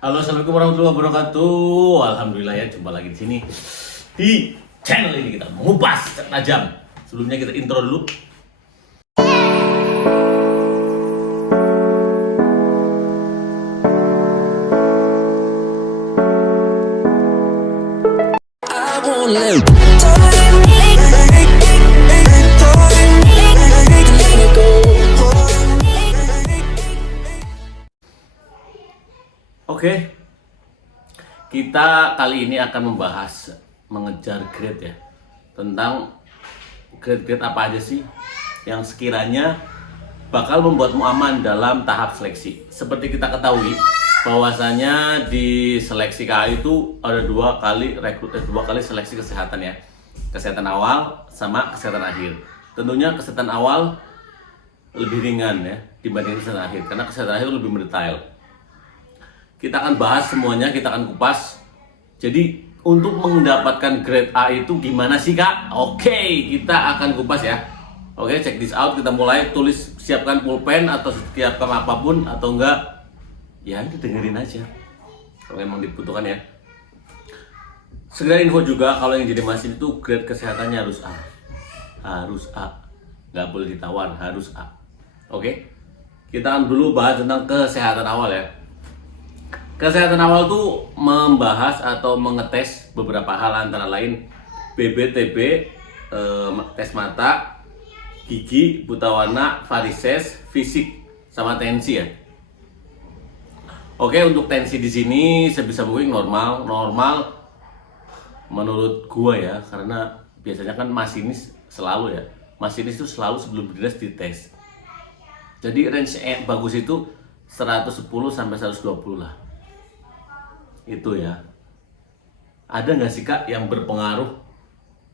Halo, assalamualaikum warahmatullahi wabarakatuh. Alhamdulillah ya, jumpa lagi di sini di channel ini kita mengupas tajam. Sebelumnya kita intro dulu. Oke, kita kali ini akan membahas mengejar grade ya, tentang grade-grade apa aja sih yang sekiranya bakal membuatmu aman dalam tahap seleksi. Seperti kita ketahui bahwasanya di seleksi KA itu ada dua kali seleksi kesehatan ya, kesehatan awal sama kesehatan akhir. Tentunya kesehatan awal lebih ringan ya dibanding kesehatan akhir, karena kesehatan akhir lebih mendetail. Kita akan bahas semuanya, kita akan kupas. Jadi untuk mendapatkan grade A itu gimana sih Kak? Oke, kita akan kupas ya. Oke, check this out. Kita mulai, tulis, siapkan pulpen atau siapkan apapun, atau enggak ya itu dengerin aja kalau memang dibutuhkan ya. Segera info juga, kalau yang jadi mahasiswa itu grade kesehatannya harus A. Harus A. Nggak boleh ditawar, harus A. Oke, kita akan dulu bahas tentang kesehatan awal ya. Kesehatan awal tuh membahas atau mengetes beberapa hal, antara lain BB-TB, tes mata, gigi, buta warna, varises, fisik, sama tensi ya. Oke, untuk tensi di sini sebisa mungkin normal menurut gua ya, karena biasanya kan masinis selalu ya. Masinis itu selalu sebelum dites dites. Jadi range bagus itu 110 sampai 120 lah. Itu ya. Ada nggak sih Kak yang berpengaruh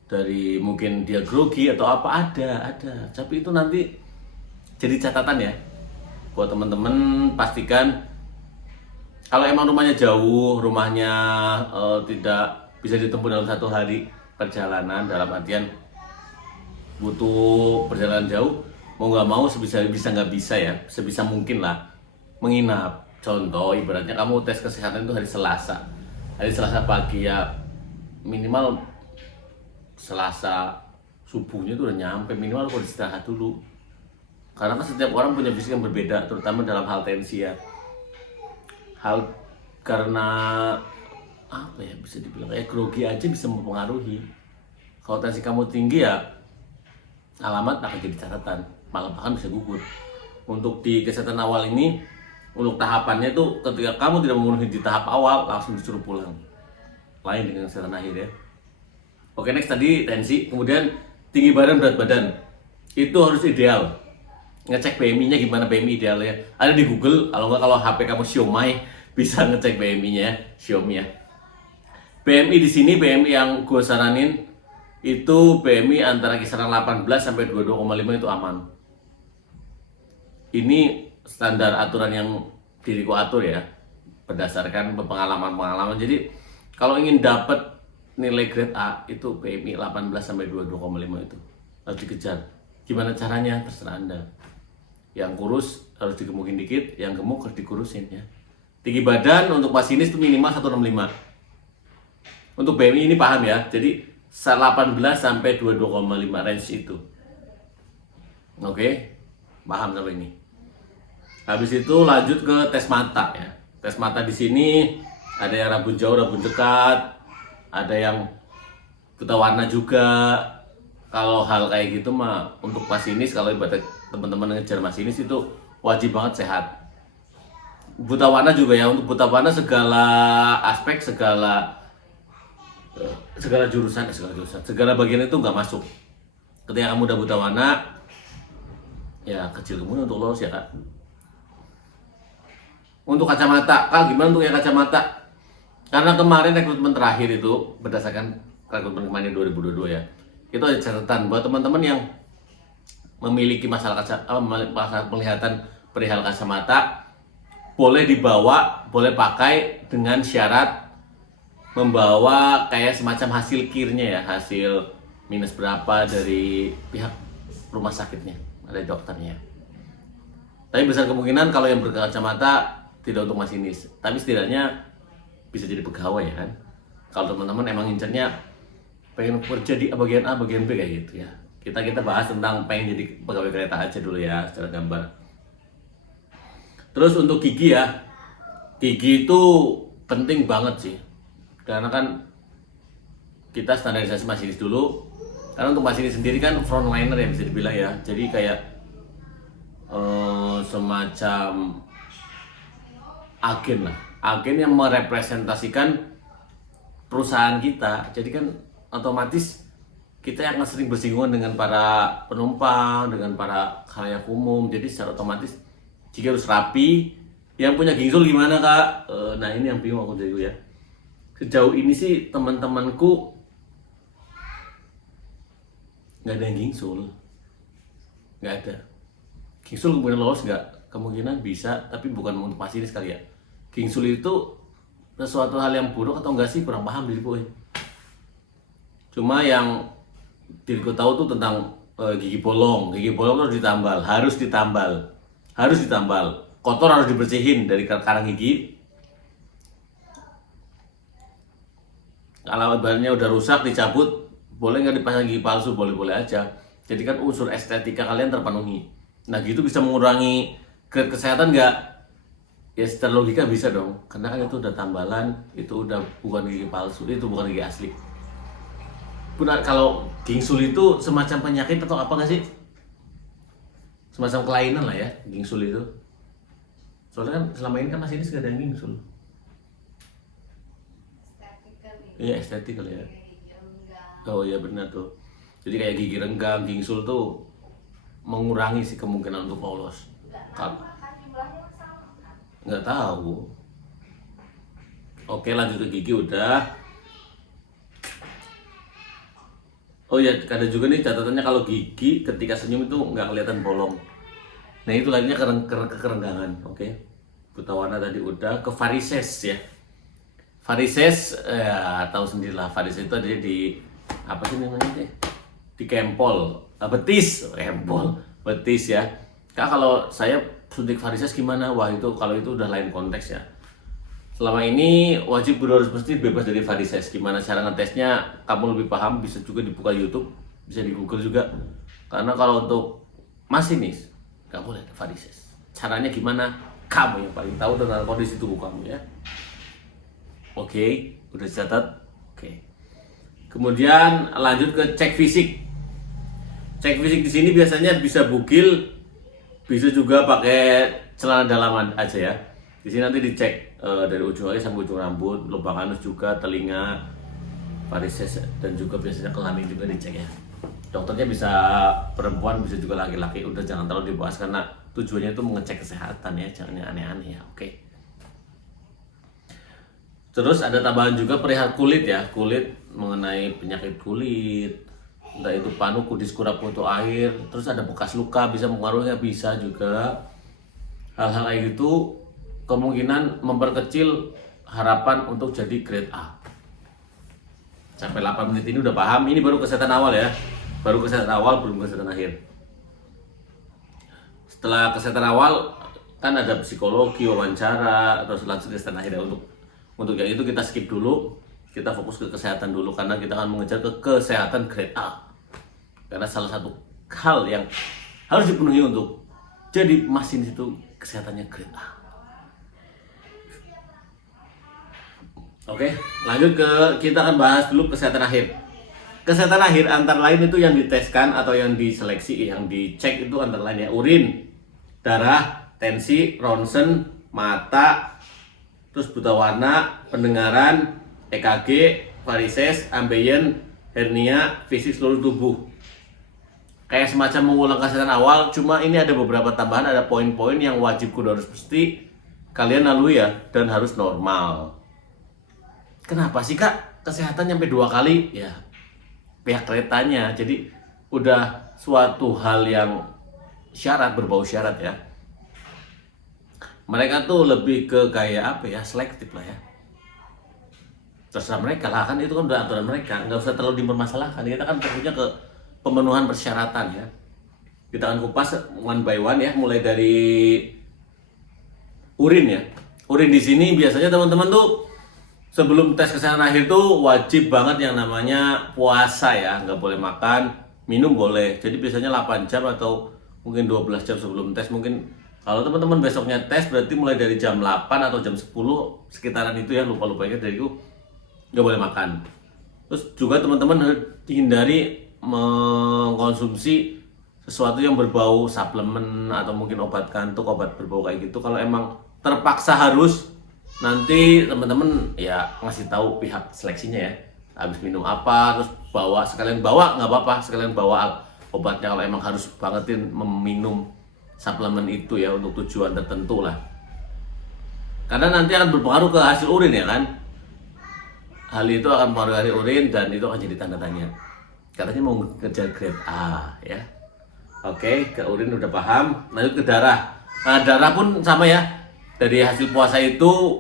dari mungkin dia grogi atau apa? Ada. Tapi itu nanti jadi catatan ya buat teman-teman. Pastikan kalau emang rumahnya jauh, rumahnya tidak bisa ditempuh dalam satu hari perjalanan, dalam artian butuh perjalanan jauh, mau nggak mau sebisa nggak bisa ya, sebisa mungkin lah menginap. Contoh, ibaratnya kamu tes kesehatan itu hari Selasa pagi ya, minimal Selasa subuhnya itu udah nyampe, minimal kok istirahat dulu. Karena kan setiap orang punya fisik yang berbeda, terutama dalam hal tensi ya. Karena apa ya, bisa dibilang kayak grogi aja bisa mempengaruhi. Kalau tensi kamu tinggi ya, alamat akan jadi catatan, malah bahkan bisa gugur. Untuk di kesehatan awal ini, untuk tahapannya tuh ketika kamu tidak memenuhi di tahap awal langsung disuruh pulang. Lain dengan kesehatan akhir ya. Oke, next tadi tensi, kemudian tinggi badan, berat badan. Itu harus ideal. Ngecek BMI-nya gimana, BMI idealnya. Ada di Google, kalau HP kamu Xiaomi bisa ngecek BMI-nya ya, Xiaomi ya. BMI di sini, BMI yang gue saranin itu BMI antara kisaran 18 sampai 22,5 itu aman. Ini standar aturan yang diriku atur ya, berdasarkan pengalaman. Jadi kalau ingin dapat nilai grade A itu PMI 18 sampai 22,5 itu harus dikejar. Gimana caranya? Terserah Anda. Yang kurus harus digemukin dikit, yang gemuk harus dikurusin ya. Tinggi badan untuk masinis itu minimal 165. Untuk BMI ini paham ya. Jadi 18 sampai 22,5 range itu. Oke, paham sampai ini. Habis itu lanjut ke tes mata ya. Tes mata di sini ada yang rabun jauh, rabun dekat, ada yang buta warna juga. Kalau hal kayak gitu mah untuk masinis, kalau ibarat teman-teman ngejar masinis itu wajib banget sehat. Buta warna juga ya, untuk buta warna segala aspek, segala jurusan, segala bagian itu nggak masuk. Ketika kamu udah buta warna, ya kecil kemungkinan untuk lolos ya Kak. Untuk kacamata, Kak gimana untuk yang kacamata? Karena kemarin rekrutmen terakhir itu berdasarkan rekrutmen kemarin 2022 ya, itu ada catatan buat teman-teman yang memiliki masalah penglihatan perihal kacamata, boleh dibawa, boleh pakai dengan syarat membawa kayak semacam hasil kirnya ya, hasil minus berapa dari pihak rumah sakitnya, dari dokternya. Tapi besar kemungkinan kalau yang berkacamata tidak untuk masinis, tapi setidaknya bisa jadi pegawai ya kan. Kalau teman-teman emang incernya pengen kerja di bagian A, bagian B kayak gitu ya. Kita bahas tentang pengen jadi pegawai kereta aja dulu ya secara gambar. Terus untuk gigi ya, gigi itu penting banget sih, karena kan kita standarisasi masinis dulu. Karena untuk masinis sendiri kan frontliner ya bisa dibilang ya, jadi kayak semacam agen lah, agen yang merepresentasikan perusahaan kita. Jadi kan otomatis kita yang sering bersinggungan dengan para penumpang, dengan para khalayak umum. Jadi secara otomatis jika harus rapi. Yang punya gingsul gimana kak? Nah ini yang bingung aku jadi ya. Sejauh ini sih teman-temanku nggak ada yang gingsul, nggak ada. Gingsul kemungkinan lolos nggak? Kemungkinan bisa, tapi bukan untuk masinis kali ya. Gingsul itu sesuatu hal yang buruk atau enggak sih, kurang paham diriku. Cuma yang diriku tahu tuh tentang gigi bolong. Gigi bolong harus ditambal. Kotor harus dibersihin dari karang gigi. Kalau bahannya udah rusak dicabut, boleh nggak dipasang gigi palsu? Boleh-boleh aja. Jadi kan unsur estetika kalian terpenuhi. Nah gitu bisa mengurangi grade kesehatan nggak? Ya secara logika bisa dong, karena kan itu udah tambalan, itu udah bukan gigi palsu, itu bukan gigi asli. Benar, kalau gingsul itu semacam penyakit atau apa nggak sih? Semacam kelainan lah ya, gingsul itu. Soalnya kan selama ini kan masinis gak ada yang gingsul. Iya estetik kali ya. Oh iya benar tuh. Jadi kayak gigi renggang, gingsul tuh mengurangi sih kemungkinan untuk lolos. Nggak tahu. Oke lanjut ke gigi udah. Oh ya ada juga nih catatannya, kalau gigi ketika senyum itu nggak kelihatan bolong. Nah itu lainnya kerenggangan. Oke. Buta warna tadi udah. Ke varises ya. Varises ya tahu sendirilah, varises itu ada di apa sih namanya deh? Di kempol, betis, betis ya. Kak kalau saya suntik varises gimana? Wah itu kalau itu udah lain konteks ya. Selama ini wajib guru harus mesti bebas dari varises. Gimana cara ngetesnya? Kamu lebih paham, bisa juga dibuka YouTube, bisa di Google juga. Karena kalau untuk masinis nggak boleh ada varises. Caranya gimana? Kamu yang paling tahu tentang kondisi tubuh kamu ya. Oke, udah dicatat. Oke. Kemudian lanjut ke cek fisik. Cek fisik di sini biasanya bisa bugil, bisa juga pakai celana dalaman aja ya. Di sini nanti dicek dari ujung kaki sampai ujung rambut, lubang anus juga, telinga, varises, dan juga biasanya kelamin juga dicek ya. Dokternya bisa perempuan, bisa juga laki-laki. Udah jangan terlalu dibahas karena tujuannya itu mengecek kesehatan ya, jangan yang aneh-aneh ya. Oke. Terus ada tambahan juga perihal kulit ya, kulit mengenai penyakit kulit, entah itu panu, kudis, kurap, kutu air, terus ada bekas luka bisa mengaruhi, bisa juga. Hal-hal kayak gitu kemungkinan memperkecil harapan untuk jadi grade A. Sampai 8 menit ini udah paham, ini baru kesehatan awal ya. Baru kesehatan awal, belum kesehatan akhir. Setelah kesehatan awal kan ada psikologi, wawancara, atau selanjutnya kesehatan akhir ya. Untuk yang itu kita skip dulu, kita fokus ke kesehatan dulu karena kita akan mengejar ke kesehatan grade A. Karena salah satu hal yang harus dipenuhi untuk jadi masinis itu kesehatannya grade A. Oke, lanjut ke kita akan bahas dulu kesehatan akhir. Kesehatan akhir antara lain itu yang diteskan atau yang diseleksi, yang dicek itu antara lain ya, urin, darah, tensi, ronsen, mata, terus buta warna, pendengaran, EKG, varises, ambeien, hernia, fisik seluruh tubuh. Kayak semacam mengulang kesehatan awal, cuma ini ada beberapa tambahan, ada poin-poin yang wajib kudu harus mesti kalian lalui ya, dan harus normal. Kenapa sih kak kesehatan sampai 2 kali? Ya pihak keretanya, jadi udah suatu hal yang berbau syarat ya. Mereka tuh lebih ke kayak apa ya, selektif lah ya. Terserah mereka lah, kan itu kan udah aturan mereka, nggak usah terlalu dipermasalahkan. Kita kan fokusnya ke pemenuhan persyaratan ya. Kita akan kupas one by one ya, mulai dari urin ya. urin di sini biasanya teman-teman tuh sebelum tes kesehatan akhir tuh wajib banget yang namanya puasa ya, nggak boleh makan, minum boleh. Jadi biasanya 8 jam atau mungkin 12 jam sebelum tes. Mungkin kalau teman-teman besoknya tes berarti mulai dari jam 8 atau jam 10 sekitaran itu ya, lupa-lupa ingat dari itu nggak boleh makan. Terus juga teman-teman hindari mengkonsumsi sesuatu yang berbau suplemen atau mungkin obat kantuk, obat berbau kayak gitu. Kalau emang terpaksa harus, nanti teman-teman ya ngasih tahu pihak seleksinya ya, habis minum apa terus sekalian bawa nggak apa-apa, sekalian bawa obatnya kalau emang harus bangetin meminum suplemen itu ya untuk tujuan tertentu lah, karena nanti akan berpengaruh ke hasil urin ya kan. Hal itu akan mempengaruhi urin dan itu akan jadi tanda tanya. Katanya mau ngejar grade A ya. Oke, ke urin udah paham, lanjut ke darah. Nah, darah pun sama ya, dari hasil puasa itu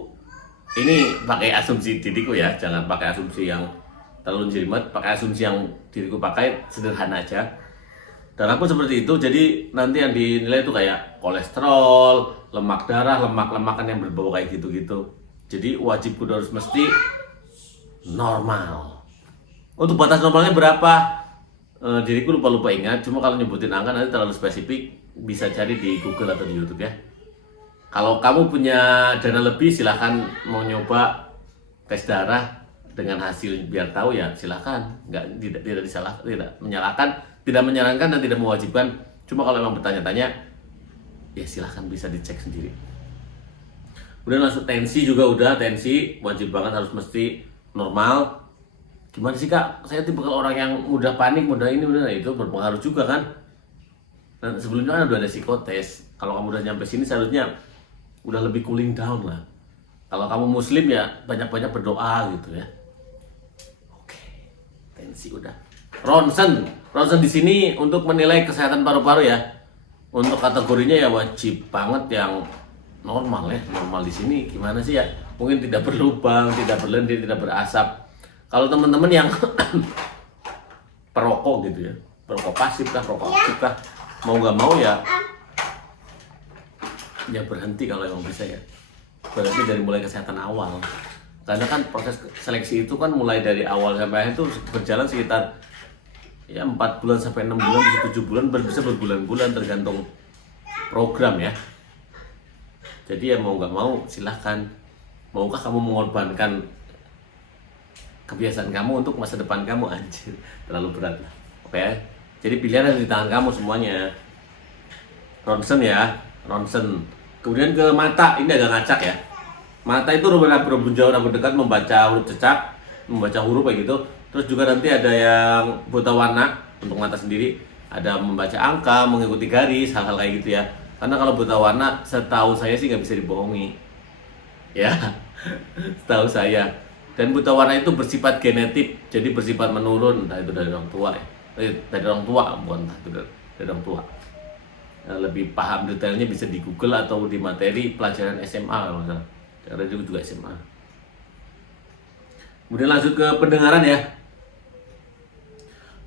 ini pakai asumsi diriku ya, jangan pakai asumsi yang terlalu jelimet, pakai asumsi yang diriku pakai sederhana aja. Darah pun seperti itu, jadi nanti yang dinilai itu kayak kolesterol, lemak darah, lemak-lemakan yang berbau kayak gitu-gitu. Jadi wajib kudu harus mesti normal. Untuk batas normalnya berapa? Diriku lupa-lupa ingat, cuma kalau nyebutin angka nanti terlalu spesifik, bisa cari di Google atau di YouTube ya. Kalau kamu punya dana lebih silahkan mau nyoba tes darah dengan hasil biar tahu ya silahkan, tidak menyalahkan, tidak menyarankan dan tidak mewajibkan. Cuma kalau memang bertanya-tanya ya silahkan bisa dicek sendiri. Kemudian langsung tensi juga udah, tensi wajib banget harus mesti normal. Gimana sih kak? Saya tipe orang yang mudah panik, mudah ini, mudah itu berpengaruh juga kan. Dan sebelumnya kan udah ada psikotes. Kalau kamu udah nyampe sini seharusnya udah lebih cooling down lah. Kalau kamu muslim ya banyak-banyak berdoa gitu ya. Oke, tensi udah. Ronsen di sini untuk menilai kesehatan paru-paru ya. Untuk kategorinya ya wajib banget yang normal ya. Normal di sini gimana sih ya? Mungkin tidak berlubang, tidak berlendir, tidak berasap. Kalau teman-teman yang perokok gitu ya, perokok pasif kah, perokok aktif kah, mau nggak mau ya berhenti kalau emang bisa ya. Berarti dari mulai kesehatan awal, karena kan proses seleksi itu kan mulai dari awal sampai akhir itu berjalan sekitar ya 4 bulan sampai 6 bulan, 7 bulan, bisa berbulan-bulan tergantung program ya. Jadi ya mau nggak mau silahkan. Maukah kamu mengorbankan kebiasaan kamu untuk masa depan kamu? Anjir, terlalu berat lah. Oke, jadi pilihan ada di tangan kamu semuanya. Ronsen ya, Ronsen. Kemudian ke mata, ini agak ngacak ya. Mata itu rambut jauh, rambut dekat, membaca huruf cecak, membaca huruf kayak gitu. Terus juga nanti ada yang buta warna untuk mata sendiri, ada membaca angka, mengikuti garis, hal-hal kayak gitu ya. Karena kalau buta warna, setahu saya sih nggak bisa dibohongi, ya, setahu saya. Dan buta warna itu bersifat genetik, jadi bersifat menurun, entah itu dari orang tua ya, dari orang tua, bukan entah itu dari orang tua. Lebih paham detailnya bisa di Google atau di materi pelajaran SMA kalau nggak salah. Karena juga SMA. Kemudian lanjut ke pendengaran ya.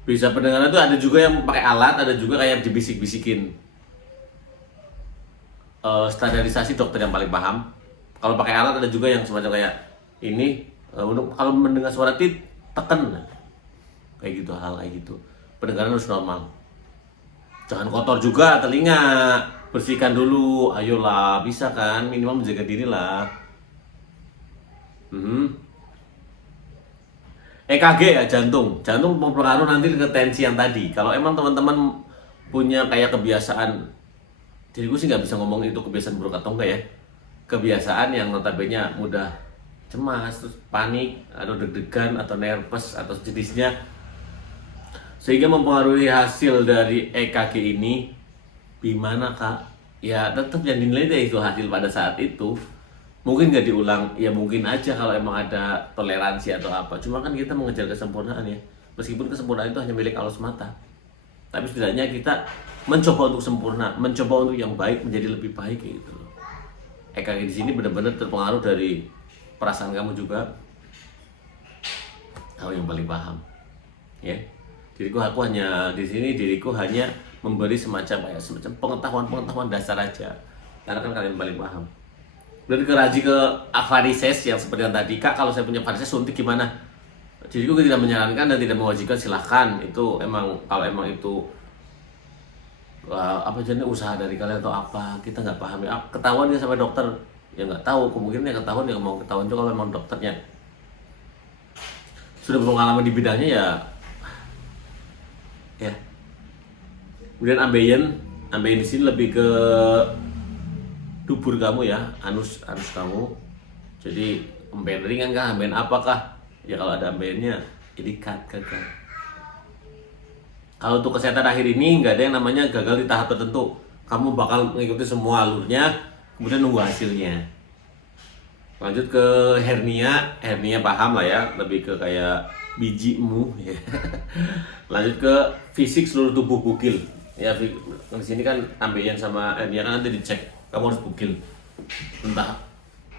Bisa pendengaran itu ada juga yang pakai alat, ada juga kayak dibisik-bisikin. Standarisasi dokter yang paling paham. Kalau pakai alat ada juga yang semacam kayak ini. Untuk kalau mendengar suara tekan kayak gitu, hal kayak gitu. Pendengaran harus normal. Jangan kotor juga telinga, bersihkan dulu, ayolah, bisa kan, minimal menjaga diri lah. EKG ya, jantung mempengaruhi nanti ke tensi yang tadi. Kalau emang teman-teman punya kayak kebiasaan, diriku sih nggak bisa ngomong itu kebiasaan buruk atau enggak ya, kebiasaan yang notabene mudah cemas, terus panik, atau deg-degan, atau nervous, atau jenisnya, sehingga mempengaruhi hasil dari EKG ini. Gimana kak? Ya tetap yang dinilai itu hasil pada saat itu. Mungkin nggak diulang, ya mungkin aja kalau emang ada toleransi atau apa. Cuma kan kita mengejar kesempurnaan ya. Meskipun kesempurnaan itu hanya milik Allah semata, tapi setidaknya kita mencoba untuk sempurna, mencoba untuk yang baik menjadi lebih baik kayak gitu loh. EKG di sini benar-benar terpengaruh dari perasaan kamu juga. Kamu yang paling paham, ya. Aku hanya di sini, diriku hanya memberi semacam pengetahuan dasar aja, karena kan kalian paling paham. Kemudian ke Raji ke varises yang seperti yang tadi, Kak kalau saya punya varises suntik gimana? Jadi gue tidak menyarankan dan tidak mewajibkan, silahkan. Itu emang kalau emang itu apa jenis usaha dari kalian atau apa, kita nggak paham ya. Ketahuan ya sama dokter, ya nggak tahu, kemungkinan ya ketahuan, ya mau ketahuan juga kalau memang dokternya sudah berpengalaman di bidangnya ya. Kemudian ambeien di sini lebih ke dubur kamu ya, anus kamu. Jadi ambeien ringan kah, ambeien apakah? Ya kalau ada ambeiennya, jadi gagal. Kalau untuk kesehatan akhir ini nggak ada yang namanya gagal di tahap tertentu. Kamu bakal mengikuti semua alurnya, kemudian nunggu hasilnya. Lanjut ke hernia paham lah ya, lebih ke kayak bijimu ya. Lanjut ke fisik seluruh tubuh bugil. Ya di sini kan ambeien sama hernia kan nanti dicek, kamu harus bugil. Entah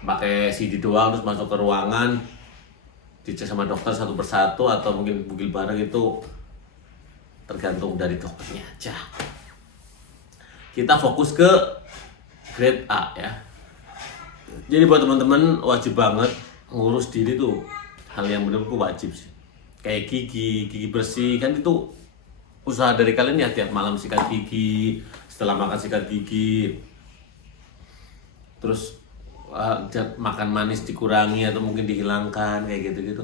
pakai CD doang terus masuk ke ruangan, dicek sama dokter satu persatu atau mungkin bugil bareng, itu tergantung dari dokternya aja. Kita fokus ke grade A ya. Jadi buat teman-teman wajib banget ngurus diri tuh, hal yang benar-benar wajib sih. Kayak gigi bersih kan itu usaha dari kalian ya, tiap malam sikat gigi, setelah makan sikat gigi. Terus makan manis dikurangi atau mungkin dihilangkan kayak gitu-gitu.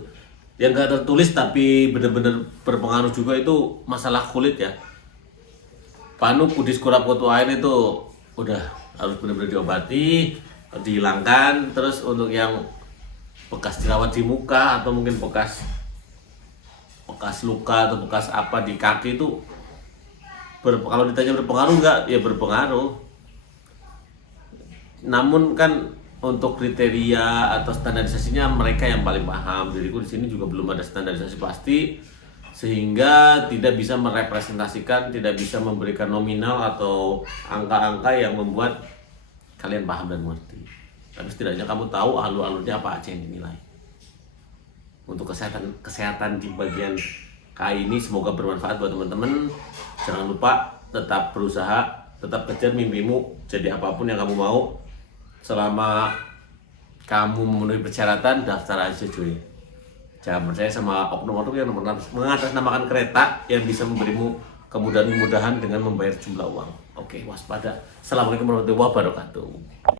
Yang nggak tertulis tapi benar-benar berpengaruh juga itu masalah kulit ya. Panu kudis kurap kutu air itu udah harus benar-benar diobati, dihilangkan. Terus untuk yang bekas jerawat di muka atau mungkin bekas luka atau bekas apa di kaki itu kalau ditanya berpengaruh nggak, ya berpengaruh. Namun kan untuk kriteria atau standarisasinya mereka yang paling paham. Diriku di sini juga belum ada standarisasi pasti, sehingga tidak bisa merepresentasikan, tidak bisa memberikan nominal atau angka-angka yang membuat kalian paham dan mengerti. Tapi setidaknya kamu tahu alur-alurnya apa aja yang dinilai. Untuk kesehatan di bagian K ini semoga bermanfaat buat teman-teman. Jangan lupa tetap berusaha, tetap kejar mimpimu, jadi apapun yang kamu mau. Selama kamu memenuhi persyaratan, daftar aja cuy. Jangan percaya sama oknum-oknum yang mengatasnamakan kereta yang bisa memberimu kemudahan dengan membayar jumlah uang. Oke, waspada. Assalamualaikum warahmatullahi wabarakatuh.